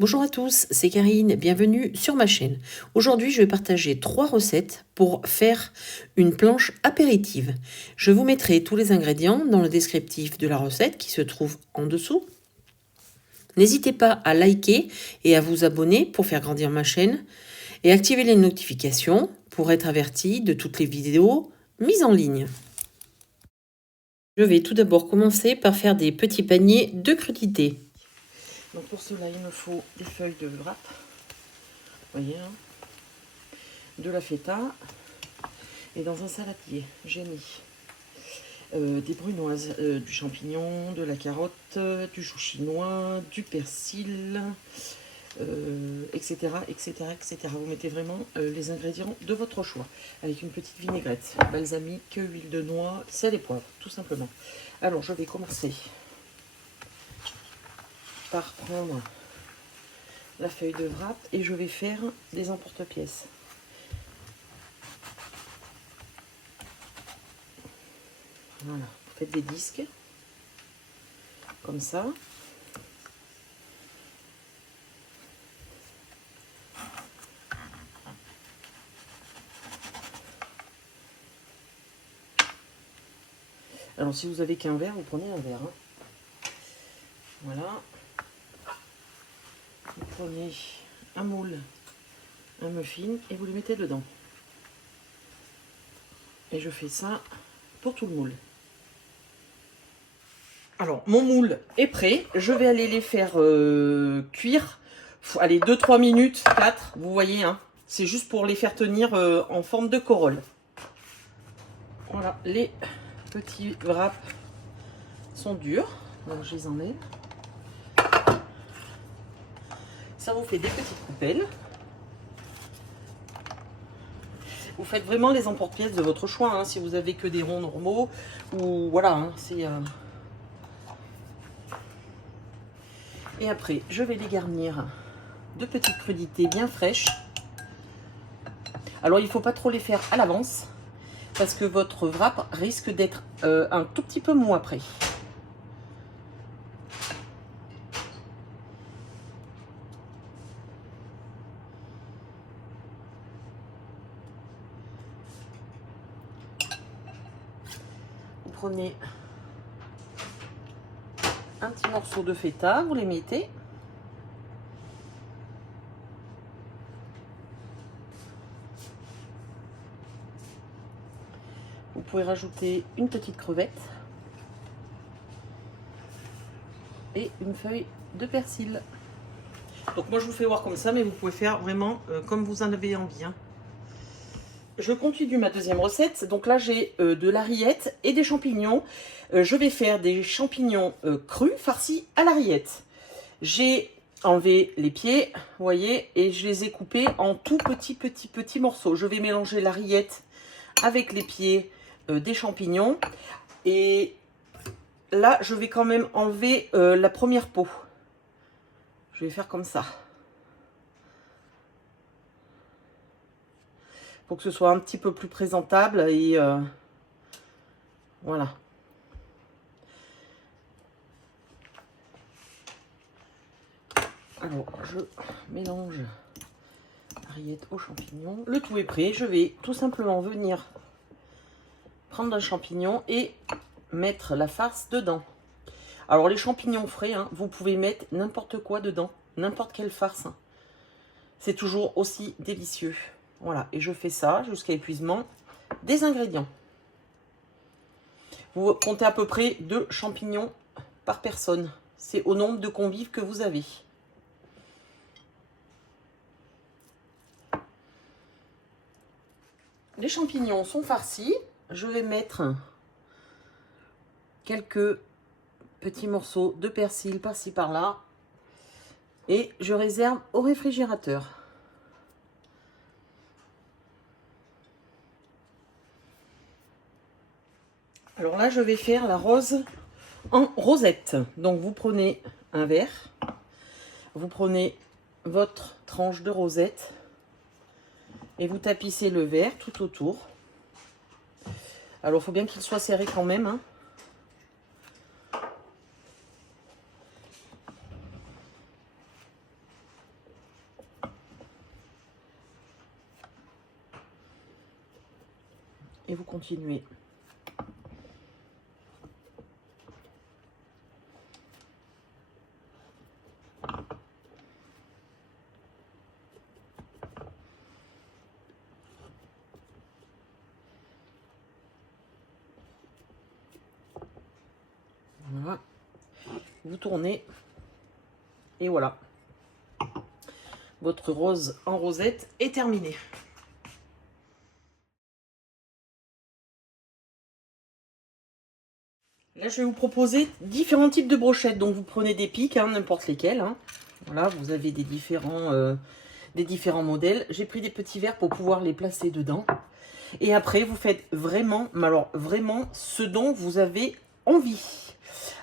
Bonjour à tous, c'est Karine, bienvenue sur ma chaîne. Aujourd'hui, je vais partager 3 recettes pour faire une planche apéritive. Je vous mettrai tous les ingrédients dans le descriptif de la recette qui se trouve en dessous. N'hésitez pas à liker et à vous abonner pour faire grandir ma chaîne et activer les notifications pour être averti de toutes les vidéos mises en ligne. Je vais tout d'abord commencer par faire des petits paniers de crudités. Donc pour cela, il me faut des feuilles de wrap, vous voyez, hein, de la feta, et dans un saladier, j'ai mis des brunoises, du champignon, de la carotte, du chou chinois, du persil, etc., etc., etc. Vous mettez vraiment les ingrédients de votre choix, avec une petite vinaigrette, balsamique, huile de noix, sel et poivre, tout simplement. Alors, je vais commencer par prendre la feuille de wrap et je vais faire des emporte-pièces. Voilà, vous faites des disques comme ça. Alors si vous avez qu'un verre, vous prenez un verre, hein. Voilà. Vous prenez un moule, un muffin et vous le mettez dedans. Et je fais ça pour tout le moule. Alors, mon moule est prêt. Je vais aller les faire cuire. Allez, 2-3 minutes, 4, vous voyez, hein. C'est juste pour les faire tenir en forme de corolle. Voilà, les petits wraps sont durs. Donc, je les enlève. Ça vous fait des petites coupelles. Vous faites vraiment les emporte-pièces de votre choix, hein, si vous avez que des ronds normaux. Ou voilà, hein, c'est... Et après, je vais les garnir de petites crudités bien fraîches. Alors, il ne faut pas trop les faire à l'avance, parce que votre wrap risque d'être un tout petit peu mou après. Vous prenez un petit morceau de feta, vous les mettez. Vous pouvez rajouter une petite crevette et une feuille de persil. Donc moi je vous fais voir comme ça, mais vous pouvez faire vraiment comme vous en avez envie, hein. Je continue ma deuxième recette. Donc là j'ai de la rillette et des champignons. Je vais faire des champignons crus farcis à la rillette. J'ai enlevé les pieds, vous voyez, et je les ai coupés en tout petits morceaux. Je vais mélanger la rillette avec les pieds des champignons. Et là, je vais quand même enlever la première peau. Je vais faire comme ça. Pour que ce soit un petit peu plus présentable. Et voilà. Alors, je mélange la rillette aux champignons. Le tout est prêt. Je vais tout simplement venir prendre un champignon et mettre la farce dedans. Alors les champignons frais, hein, vous pouvez mettre n'importe quoi dedans, n'importe quelle farce. C'est toujours aussi délicieux. Voilà, et je fais ça jusqu'à épuisement des ingrédients. Vous comptez à peu près 2 champignons par personne. C'est au nombre de convives que vous avez. Les champignons sont farcis. Je vais mettre quelques petits morceaux de persil par-ci par-là. Et je réserve au réfrigérateur. Alors là, je vais faire la rose en rosette. Donc vous prenez un verre, vous prenez votre tranche de rosette et vous tapissez le verre tout autour. Alors il faut bien qu'il soit serré quand même, hein. continuer. Voilà. Vous tournez et voilà. Votre rose en rosette est terminée. Là, je vais vous proposer différents types de brochettes. Donc, vous prenez des pics, hein, n'importe lesquels. Hein. Voilà, vous avez des différents modèles. J'ai pris des petits verres pour pouvoir les placer dedans. Et après, vous faites vraiment, mais alors vraiment, ce dont vous avez envie.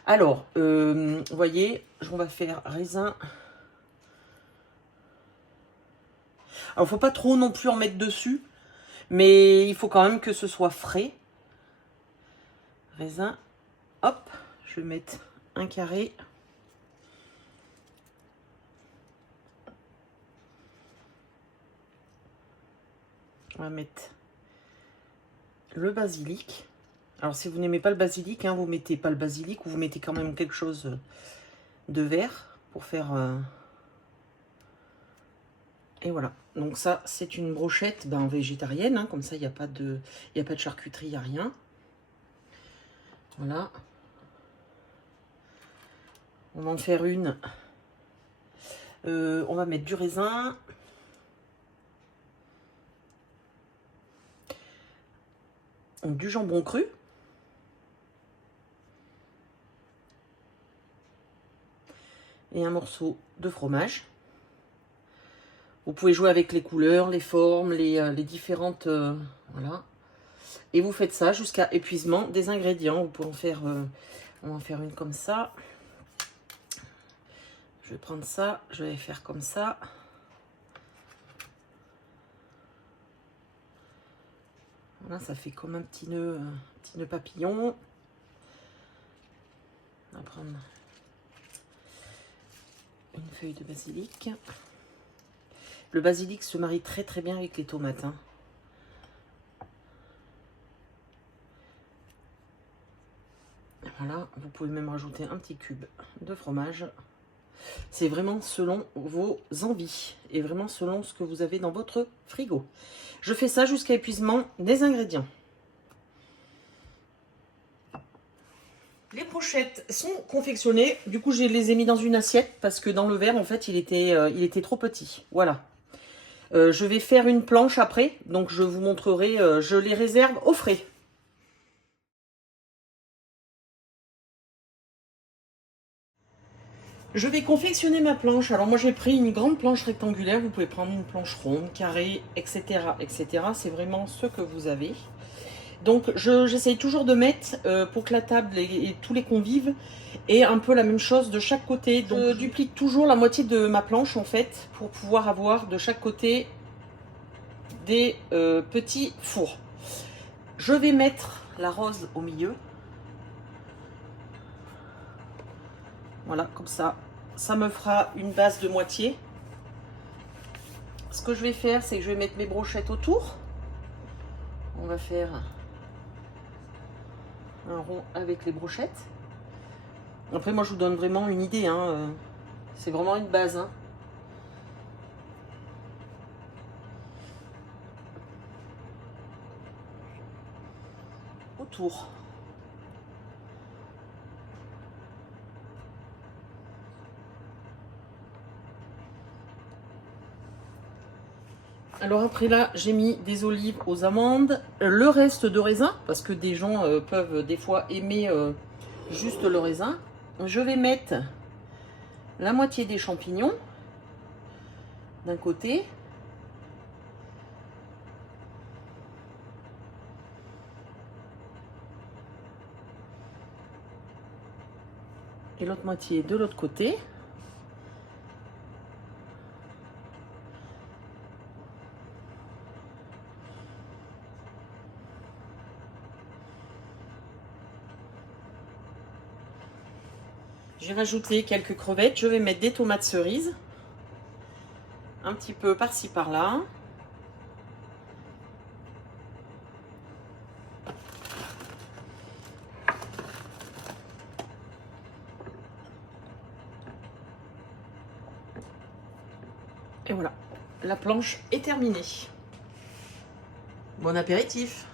Alors, vous voyez, on va faire raisin. Alors, il ne faut pas trop non plus en mettre dessus, mais il faut quand même que ce soit frais. Raisin, hop, je vais mettre un carré. On va mettre le basilic. Alors, si vous n'aimez pas le basilic, hein, vous mettez pas le basilic ou vous mettez quand même quelque chose de vert pour faire... Et voilà. Donc ça, c'est une brochette végétarienne. Hein, comme ça, il n'y a pas de charcuterie, il n'y a rien. Voilà. On va en faire une. On va mettre du raisin. Du jambon cru. Et un morceau de fromage. Vous pouvez jouer avec les couleurs, les formes, les différentes... voilà. Et vous faites ça jusqu'à épuisement des ingrédients. Vous pouvez en faire... on va en faire une comme ça. Je vais prendre ça. Je vais faire comme ça. Voilà, ça fait comme un petit nœud papillon. On va prendre une feuille de basilic. Le basilic se marie très très bien avec les tomates. Hein. Voilà, vous pouvez même rajouter un petit cube de fromage. C'est vraiment selon vos envies et vraiment selon ce que vous avez dans votre frigo. Je fais ça jusqu'à épuisement des ingrédients. Les brochettes sont confectionnées. Du coup, je les ai mis dans une assiette parce que dans le verre, en fait, il était trop petit. Voilà. Je vais faire une planche après. Donc, je vous montrerai. Je les réserve au frais. Je vais confectionner ma planche. Alors, moi, j'ai pris une grande planche rectangulaire. Vous pouvez prendre une planche ronde, carrée, etc. etc. C'est vraiment ce que vous avez. Donc, j'essaye toujours de mettre pour que la table et tous les convives aient un peu la même chose de chaque côté. Donc, je duplique toujours la moitié de ma planche, en fait, pour pouvoir avoir de chaque côté des petits fours. Je vais mettre la rose au milieu. Voilà, comme ça. Ça me fera une base de moitié. Ce que je vais faire, c'est que je vais mettre mes brochettes autour. On va faire un rond avec les brochettes. Après, moi, je vous donne vraiment une idée. Hein. C'est vraiment une base. Hein. Autour. Alors après là, j'ai mis des olives aux amandes, le reste de raisin, parce que des gens peuvent des fois aimer juste le raisin. Je vais mettre la moitié des champignons d'un côté. Et l'autre moitié de l'autre côté. J'ai rajouté quelques crevettes. Je vais mettre des tomates cerises. Un petit peu par-ci par-là. Et voilà, la planche est terminée. Bon apéritif!